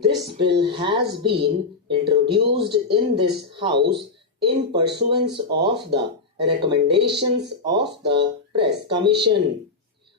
This bill has been introduced in this House in pursuance of the recommendations of the Press Commission.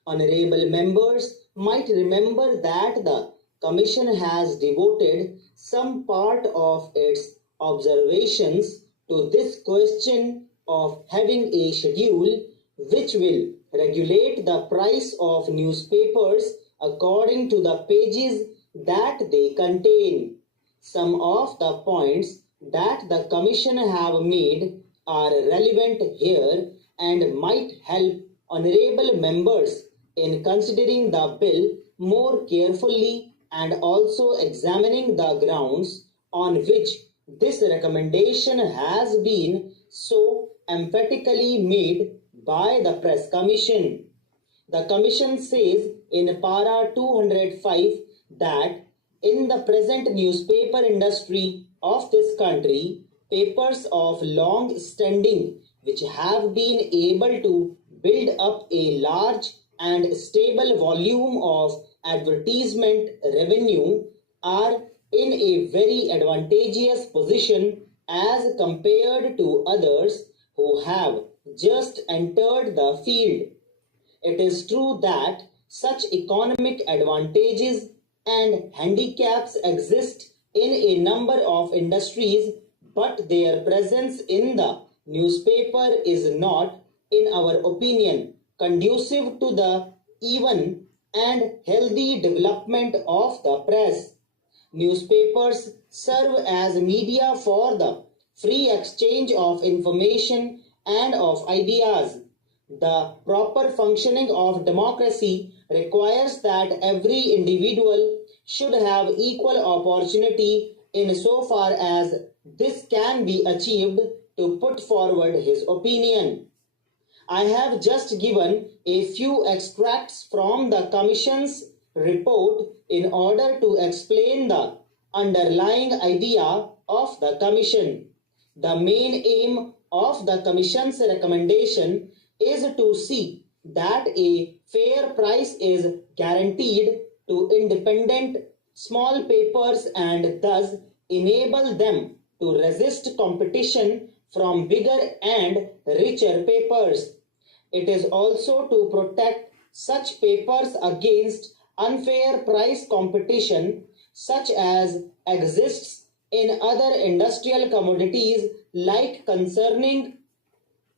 Honorable members might remember that the Commission has devoted some part of its observations to this question of having a schedule which will regulate the price of newspapers according to the pages that they contain. Some of the points that the Commission have made are relevant here and might help honorable members in considering the bill more carefully and also examining the grounds on which this recommendation has been so emphatically made by the Press Commission. The Commission says in para 205 that in the present newspaper industry of this country, papers of long standing which have been able to build up a large and stable volume of advertisement revenue are in a very advantageous position as compared to others who have just entered the field. It is true that such economic advantages and handicaps exist in a number of industries, but their presence in the newspaper is not, in our opinion, conducive to the even and healthy development of the press. Newspapers serve as media for the free exchange of information and of ideas. The proper functioning of democracy requires that every individual should have equal opportunity in so far as this can be achieved to put forward his opinion. I have just given a few extracts from the Commission's report in order to explain the underlying idea of the Commission. The main aim of the Commission's recommendation is to see that a fair price is guaranteed to independent small papers and thus enable them to resist competition from bigger and richer papers. It is also to protect such papers against unfair price competition such as exists in other industrial commodities like concerning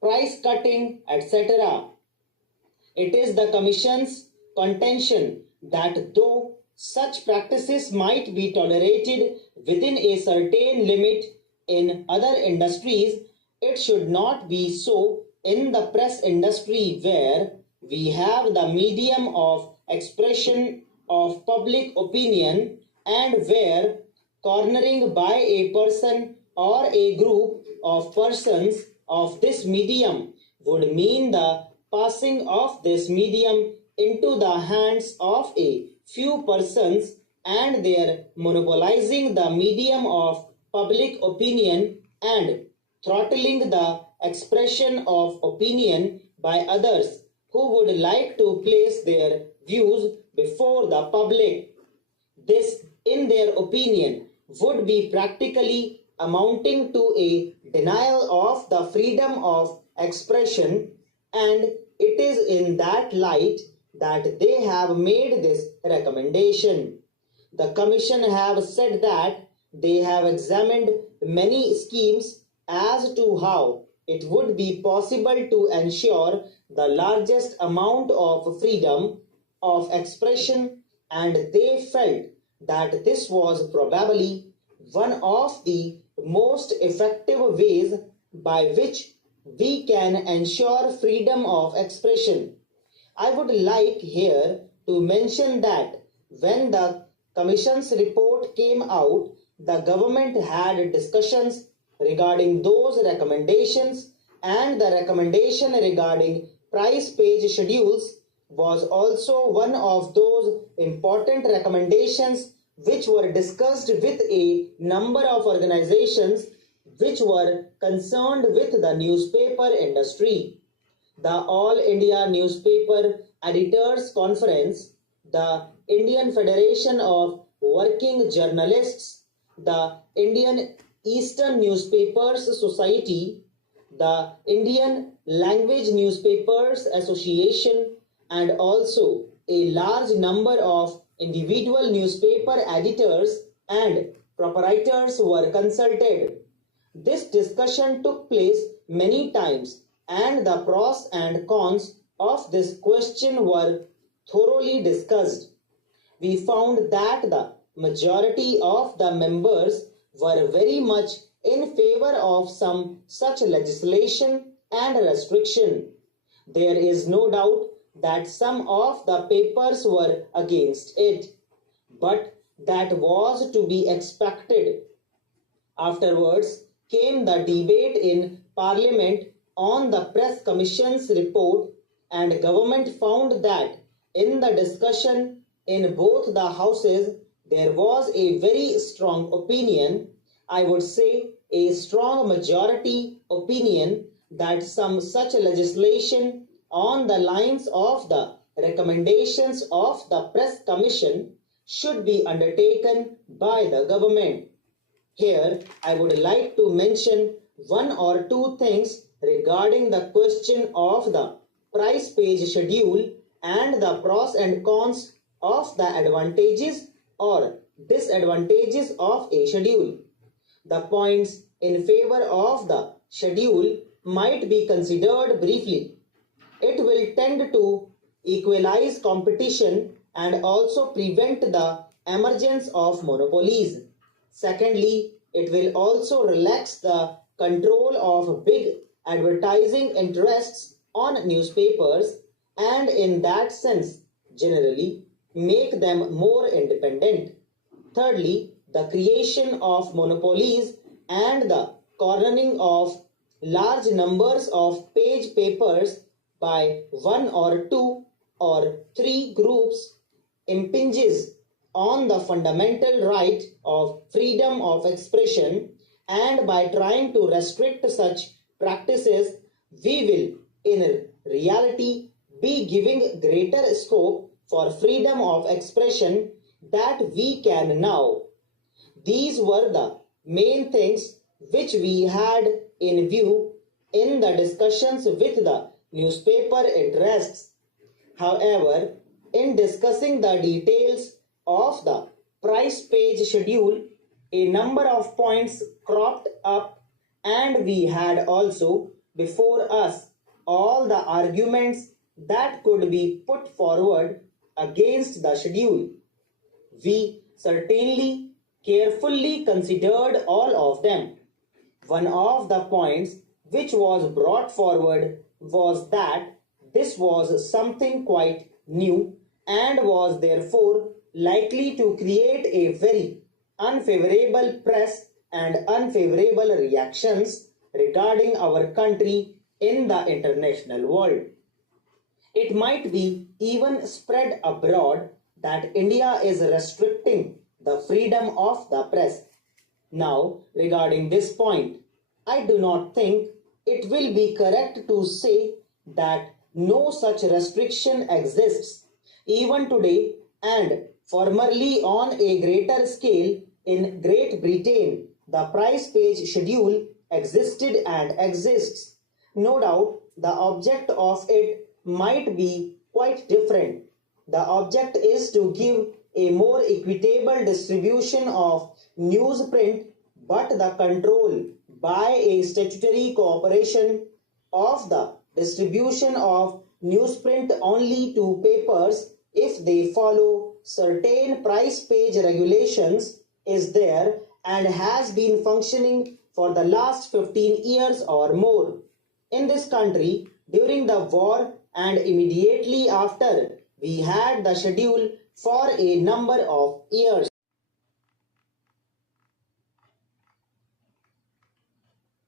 price cutting, etc. It is the Commission's contention that though such practices might be tolerated within a certain limit in other industries, it should not be so in the press industry where we have the medium of expression of public opinion and where cornering by a person or a group of persons of this medium would mean the passing of this medium into the hands of a few persons and their monopolizing the medium of public opinion and throttling the expression of opinion by others who would like to place their views before the public. This, in their opinion, would be practically amounting to a denial of the freedom of expression, and it is in that light that they have made this recommendation. The Commission have said that they have examined many schemes as to how it would be possible to ensure the largest amount of freedom of expression, and they felt that this was probably one of the most effective ways by which we can ensure freedom of expression. I would like here to mention that when the Commission's report came out, the government had discussions regarding those recommendations, and the recommendation regarding price page schedules was also one of those important recommendations which were discussed with a number of organizations which were concerned with the newspaper industry. The All India Newspaper Editors Conference, the Indian Federation of Working Journalists, the Indian Eastern Newspapers Society, the Indian Language Newspapers Association, and also a large number of individual newspaper editors and proprietors were consulted. This discussion took place many times, and the pros and cons of this question were thoroughly discussed. We found that the majority of the members were very much in favor of some such legislation and restriction. There is no doubt that some of the papers were against it, but that was to be expected. Afterwards came the debate in Parliament on the Press Commission's report, and government found that in the discussion in both the houses there was a very strong opinion, I would say a strong majority opinion, that some such legislation on the lines of the recommendations of the Press Commission should be undertaken by the government. Here, I would like to mention one or two things regarding the question of the price page schedule and the pros and cons of the advantages or disadvantages of a schedule. The points in favor of the schedule might be considered briefly. It will tend to equalize competition and also prevent the emergence of monopolies. Secondly, it will also relax the control of big advertising interests on newspapers, and in that sense generally make them more independent. Thirdly, the creation of monopolies and the cornering of large numbers of page papers by one or two or three groups impinges on the fundamental right of freedom of expression, and by trying to restrict such practices, we will in reality be giving greater scope for freedom of expression that we can now. These were the main things which we had in view in the discussions with the newspaper interests. However, in discussing the details of the price page schedule, a number of points cropped up, and we had also before us all the arguments that could be put forward against the schedule. We certainly carefully considered all of them. One of the points which was brought forward was that this was something quite new and was therefore likely to create a very unfavorable press and unfavorable reactions regarding our country in the international world. It might be even spread abroad that India is restricting the freedom of the press. Now, regarding this point, I do not think it will be correct to say that no such restriction exists. Even today, and formerly on a greater scale in Great Britain, the price page schedule existed and exists. No doubt, the object of it might be quite different. The object is to give a more equitable distribution of newsprint, but the control by a statutory cooperation of the distribution of newsprint only to papers if they follow certain price page regulations is there and has been functioning for the last 15 years or more. In this country, during the war and immediately after, we had the schedule for a number of years.